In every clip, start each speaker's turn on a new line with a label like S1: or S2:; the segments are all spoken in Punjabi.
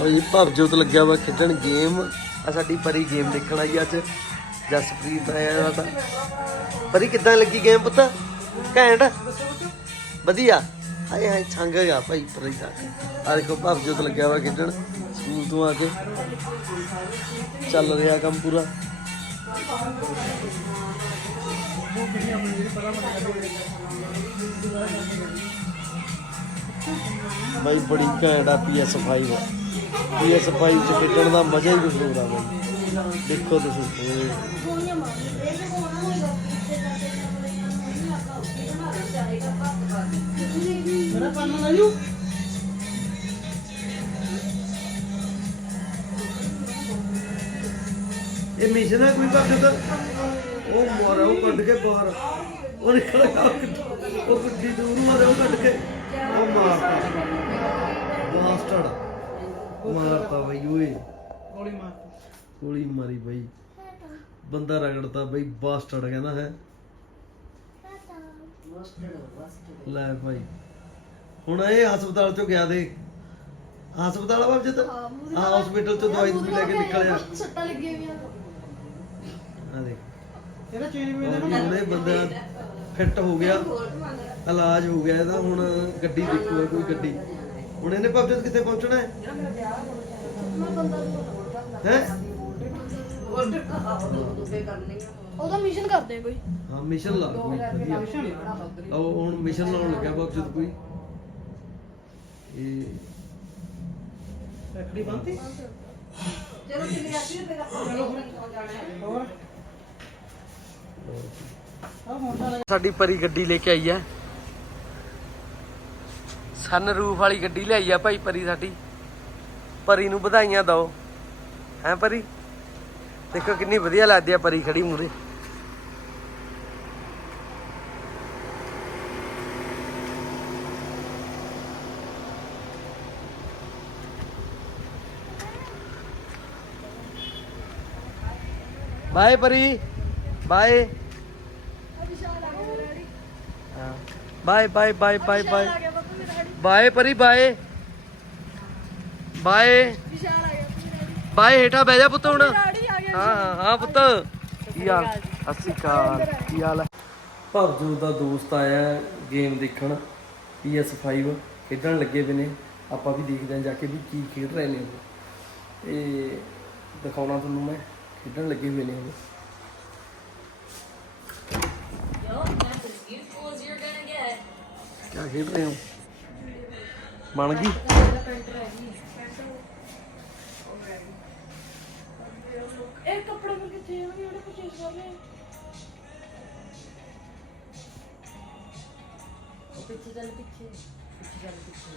S1: ਓਏ ਭਰਜੋਤ ਲੱਗਿਆ ਵਾ ਖੇਡਣ ਗੇਮ। ਆ ਸਾਡੀ ਪਰੀ ਗੇਮ ਦੇਖਣ ਆਈ ਅੱਜ, ਜਸਪ੍ਰੀਤ ਆਇਆ ਤਾਂ। ਪਰੀ, ਕਿੱਦਾਂ ਲੱਗੀ ਗੇਮ ਪੁੱਤ? ਘੈਂਟ? ਵਧੀਆ? ਹਾਏ ਹਾਏ, ਛੰਗ ਗਿਆ ਭਾਈ ਪਰੀ ਦਾ। ਆ ਦੇਖੋ ਭਰਜੋਤ ਲੱਗਿਆ ਵਾ ਖੇਡਣ ਸਕੂਲ ਤੋਂ ਆ ਕੇ। ਚੱਲ ਰਿਹਾ ਕੰਮ ਪੂਰਾ। ਬਾਈ ਬੜੀ ਘੈਂਟ ਆ PS5 PS5 ਚ ਖੇਡਣ ਦਾ ਮਜ਼ਾ ਹੀ ਕੁਝ ਹੋਰ ਆ ਬਾਈ। ਦੇਖੋ ਤੁਸੀਂ। ਇਹ ਇਹ ਮਿਸ਼ਨ ਕੋਈ ਭਗਤ ਉਹ ਮਾਰਾ ਉਹ ਕੱਢ ਕੇ ਬਾਹਰ। ਉਹ ਨਿਕਲ ਗਿਆ ਉਹ ਕਿੱਥੋਂ- ਦੂਰ ਮਾਰਿਆ ਉਹ ਕੱਢ ਕੇ। ਉਹ ਮਾਰਤਾ। ਬਾਸਟਰਡ ਮਾਰਤਾ ਬਈ ਓਏ।
S2: ਗੋਲੀ ਮਾਰ
S1: ਗੋਲੀ ਮਾਰੀ ਬਈ। ਬੰਦਾ ਰਗੜਤਾ ਬਈ ਬਾਸਟਰਡ ਕਹਿੰਦਾ ਹੈ। ਲੈ ਭਾਈ ਹੁਣ ਇਹ ਹਸਪਤਾਲ ਚੋਂ ਗਿਆ ਦੇ ਹਸਪਤਾਲ ਆ ਜਦ? ਆ ਹਸਪੀਟਲ ਚੋਂ ਦਵਾਈ ਦੂਈ ਲੈ ਕੇ ਨਿਕਲਿਆ।
S3: ਸੱਟਾਂ ਲੱਗੀਆਂ ਹੋਈਆਂ।
S1: ਆ ਦੇਖ।
S2: ਇਹਦਾ ਚੇਨ ਵੀ
S1: ਉਹ ਉਹਨੇ ਬੰਦਾ ਫਿੱਟ ਹੋ ਗਿਆ। ਇਲਾਜ ਹੋ ਗਿਆ ਇਹਦਾ ਹੁਣ ਗੱਡੀ ਦੇਖੂਗਾ ਕੋਈ ਗੱਡੀ। ਹੁਣ ਇਹਨੇ ਪਬਜਤ ਕਿੱਥੇ ਪਹੁੰਚਣਾ ਹੈ? ਹੈ?
S3: ਉਹਦਾ ਮਿਸ਼ਨ ਕਰਦੇ ਆ ਕੋਈ।
S1: ਹਾਂ ਮਿਸ਼ਨ ਲਾ ਕੋਈ ਵਧੀਆ। ਹੁਣ ਮਿਸ਼ਨ ਲਾਉਣ ਲੱਗਿਆ ਪਬਜਤ ਕੋਈ। ਇਹ ਸਾਡੀ ਪਰੀ ਗੱਡੀ ਲੈ ਕੇ ਆਈ ਹੈ। ਸਨ ਰੂਫ ਵਾਲੀ ਗੱਡੀ ਲਿਆਈ ਆ ਭਾਈ ਪਰੀ ਸਾਡੀ। ਪਰੀ ਨੂੰ ਵਧਾਈਆਂ ਦਿਓ। ਹੈ ਪਰੀ? ਦੇਖੋ ਕਿੰਨੀ ਵਧੀਆ ਲੱਗਦੀ ਆ ਪਰੀ ਖੜੀ ਮੂਰੇ bye Pari. Bye. Bye bye bye bye bye. Bye Pari bye. Bye.
S3: Vishal ਆ ਗਿਆ
S1: ਬਾਏ ਹੇਠਾਂ ਬਹਿ ਜਾ ਪੁੱਤ ਹੁਣ। ਹਾਂ ਹਾਂ ਹਾਂ ਪੁੱਤ। ਕੀ ਹਾਲ? ਸ਼੍ਰੀ ਅਕਾਲ। ਕੀ ਹਾਲ ਹੈ ਭਰਜੂ ਦਾ ਦੋਸਤ ਆਇਆ ਗੇਮ ਦੇਖਣ PS5 ਖੇਡਣ ਲੱਗੇ ਵੇ ਨੇ। ਆਪਾਂ ਵੀ ਦੇਖਦੇ ਹਾਂ ਜਾ ਕੇ ਵੀ ਕੀ ਖੇਡ ਰਹੇ ਨੇ ਉਹ। ਇਹ ਦਿਖਾਉਣਾ ਤੁਹਾਨੂੰ ਮੈਂ ਖੇਡਣ ਲੱਗੇ ਹੋਏ ਨੇ ਉਹ। ਕੀ ਖੇਡ ਰਹੇ ਹੋ? ਬਣ ਗਈ
S3: ਇਹ ਕੱਪੜੇ ਫਿਰ ਕਿੱਥੇ ਆ ਜਿਹੜੇ ਪਰਚੇਸ ਕਰ ਲਏ
S4: ਪਿੱਛੇ ਚੱਲ ਪਿੱਛੇ ਪਿੱਛੇ ਚੱਲ ਪਿੱਛੇ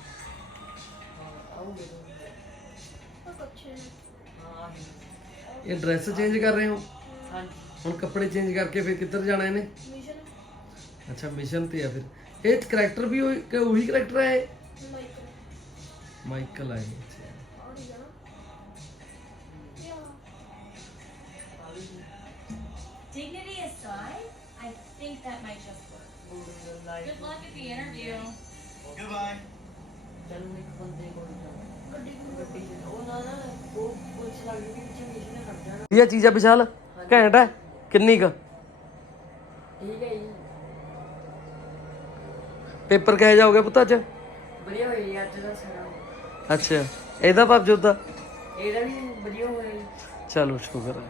S4: ਹਾਂ ਆਉਂਗੇ
S3: ਉਹ ਕੱਚੇ ਨੇ
S4: ਹਾਂ
S1: ਇਹ ਡਰੈਸ ਚੇਂਜ ਕਰ ਰਹੇ ਹੋ
S4: ਹਾਂਜੀ
S1: ਹੁਣ ਕੱਪੜੇ ਚੇਂਜ ਕਰਕੇ ਫਿਰ ਕਿੱਧਰ ਜਾਣਾ ਇਹਨੇ
S3: ਮਿਸ਼ਨ
S1: ਅੱਛਾ ਮਿਸ਼ਨ ਤੇ ਆ ਫਿਰ ਇਹ ਕਰੈਕਟਰ ਵੀ ਉਹੀ ਕਿ ਉਹੀ ਕਰੈਕਟਰ ਹੈ ਇਹ?
S3: ਮਾਈਕ
S1: ਮਾਈਕਲ ਆ ਇਹ ਅੱਛਾ।
S3: ਆ ਨਹੀਂ ਜਾਣਾ ਯਾ
S5: Dignity aside, I think that might just work. Good luck at the interview.
S4: ਚੱਲ ਇੱਕ ਬੰਦੇ ਕੋਲ ਜਾਓ
S3: ਗੱਡੀ ਨੂੰ
S4: ਗੱਡੀ ਚ ਉਹ ਨਾ ਨਾ ਉਹ ਪੁਲਿਸ ਲੱਗ ਗਈ ਪਿੱਛੇ ਮਿਸ਼ਨ ਖੜ ਜਾਣਾ
S1: ਇਹ ਚੀਜ਼ ਆ ਵਿਸ਼ਾਲ ਘੈਂਟ ਹੈ ਕਿੰਨੀ ਕ
S4: ਠੀਕ ਹੈ ਜੀ
S1: ਪੇਪਰ ਕਹਿ ਜਾਓਗੇ ਪੁੱਤ ਅੱਜ
S4: ਵਧੀਆ ਹੋਈ ਅੱਜ ਦਾ ਸਾਰਾ
S1: ਅੱਛਾ ਇਹਦਾ ਭਾਵ ਜੋਦਾ
S4: ਇਹਦਾ ਵੀ ਵਧੀਆ ਹੋਇਆ ਜੀ।
S1: ਚਲੋ ਸ਼ੁਕਰ ਹੈ।